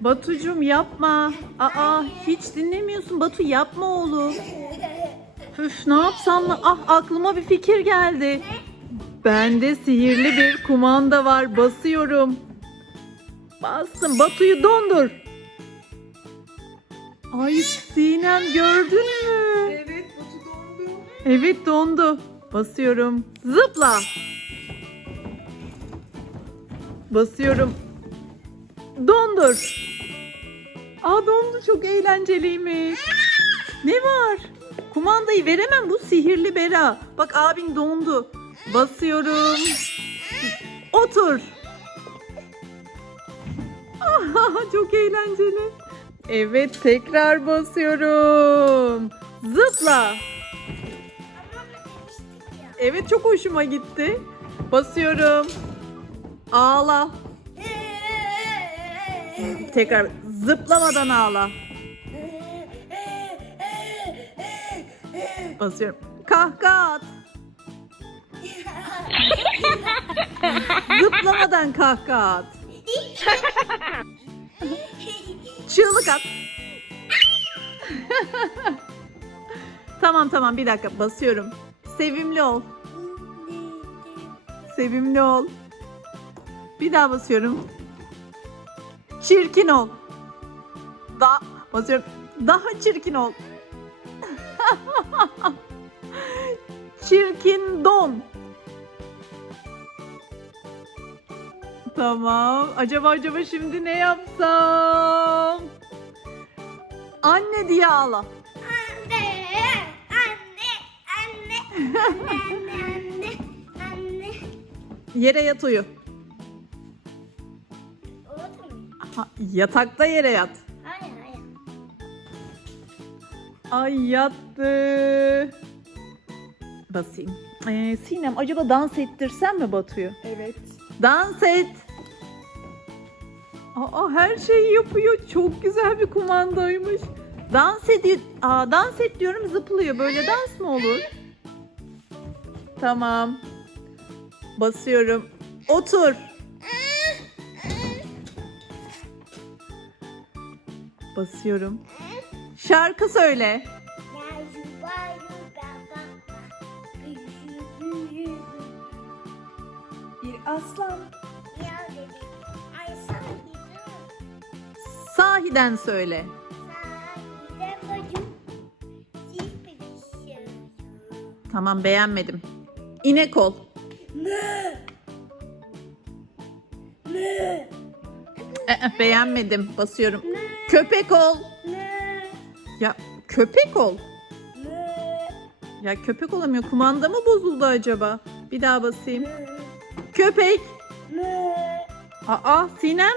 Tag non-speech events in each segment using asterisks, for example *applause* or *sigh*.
Batucum yapma. Aa hiç dinlemiyorsun Batu yapma oğlum. Üf ne yapsam mı? Ah aklıma bir fikir geldi. Bende sihirli bir kumanda var. Basıyorum. Bastım. Batu'yu dondur. Ay Sinem gördün mü? Evet Batu dondu. Evet dondu. Basıyorum. Zıpla. Basıyorum. Dondur. Aa dondu çok eğlenceliymiş. Ne var? Kumandayı veremem bu sihirli bera. Bak abin dondu. Basıyorum. Otur. Ah, çok eğlenceli. Evet tekrar basıyorum. Zıpla. Evet çok hoşuma gitti. Basıyorum. Ağla. Tekrar zıplamadan ağla. Basıyorum. Kahkaha at. Zıplamadan kahkaha at. Çığlık at. tamam tamam bir dakika basıyorum. Sevimli ol. Sevimli ol. Bir daha basıyorum. Çirkin ol. Daha basıyorum. Daha çirkin ol. *laughs* çirkin don. Tamam. Acaba acaba şimdi ne yapsam? Anne diye ağla. Anne, anne, anne, anne, anne, anne. Yere yat uyu. Ha, yatakta yere yat. Hayır, hayır. Ay yattı. Basayım. Ee, Sinem acaba dans ettirsem mi Batu'yu? Evet. Dans et. Aa her şeyi yapıyor. Çok güzel bir kumandaymış. Dans ediyor. Aa dans et diyorum zıplıyor. Böyle dans mı olur? Tamam. Basıyorum. Otur. Basıyorum. Şarkı söyle. Bir aslan. Sahiden söyle. Tamam beğenmedim. İnek ol. Ee, beğenmedim. Basıyorum. Köpek ol. Ya köpek ol. Ya köpek olamıyor. Kumanda mı bozuldu acaba? Bir daha basayım. Köpek. Aa Sinem.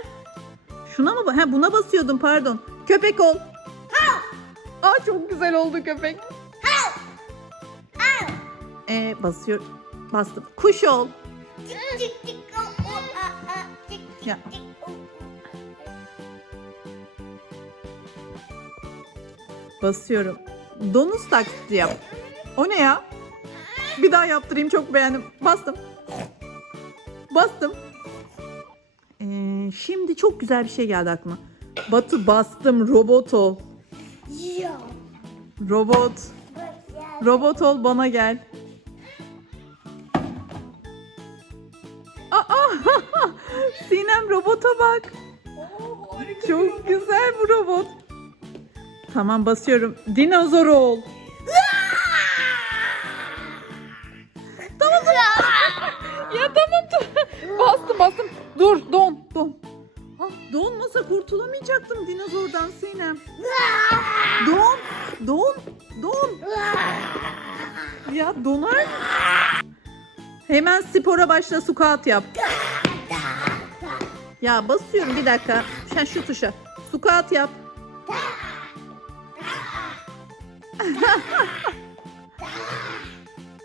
Şuna mı? Ha buna basıyordum pardon. Köpek ol. Aa çok güzel oldu köpek. Ee, basıyor. Bastım. Kuş ol. Ya. Basıyorum. Donuz taklidi yap. O ne ya? Bir daha yaptırayım çok beğendim. Bastım. Bastım. Ee, şimdi çok güzel bir şey geldi aklıma. Batı bastım robot ol. Robot. Robot ol bana gel. Aa, *laughs* Sinem robota bak. Çok güzel bu robot. Tamam basıyorum. Dinozor ol. tamam *laughs* Ya tamam tamam. Bastım bastım. Dur don don. Ah, donmasa kurtulamayacaktım dinozordan Sinem. Don, don, don. Ya donar. Hemen spora başla squat yap. Ya basıyorum bir dakika. Sen şu tuşa. Squat yap.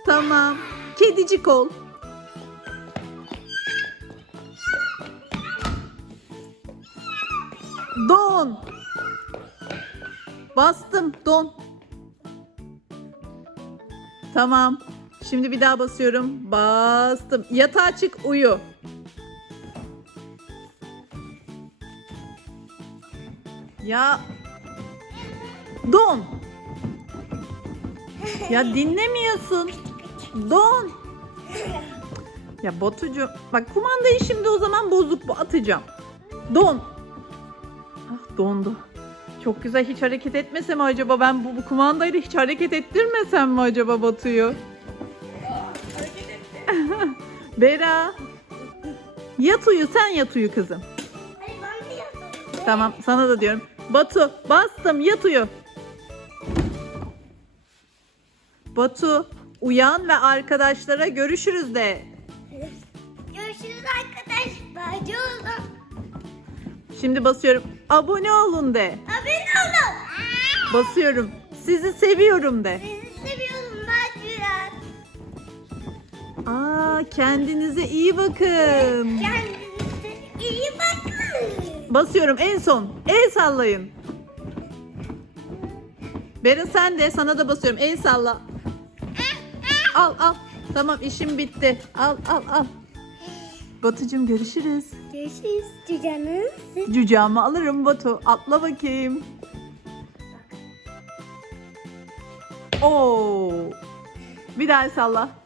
Tamam. Kedicik ol. Don. Bastım don. Tamam. Şimdi bir daha basıyorum. Bastım. Yatağa çık uyu. Ya Don. Ya dinlemiyorsun. Don. Ya Batucu bak kumandayı şimdi o zaman bozup atacağım. Don. Ah dondu. Çok güzel hiç hareket etmesem acaba ben bu, bu kumandayla hiç hareket ettirmesem mi acaba Batu'yu? *laughs* Bera. Yat uyu sen yat uyu kızım. Hadi bana da yapalım. Tamam sana da diyorum. Batu bastım yat uyu. Batu uyan ve arkadaşlara görüşürüz de. Görüşürüz arkadaşlar. Bacı olun. Şimdi basıyorum. Abone olun de. Abone olun. Basıyorum. Sizi seviyorum de. Sizi seviyorum Bacılar. Aa kendinize iyi bakın. Kendinize iyi bakın. Basıyorum en son. El sallayın. Bera sen de sana da basıyorum. El salla. Al al. Tamam işim bitti. Al al al. Batucuğum görüşürüz. Görüşürüz canım. Cücağımı alırım Batu. Atla bakayım. Oo. Bir daha salla.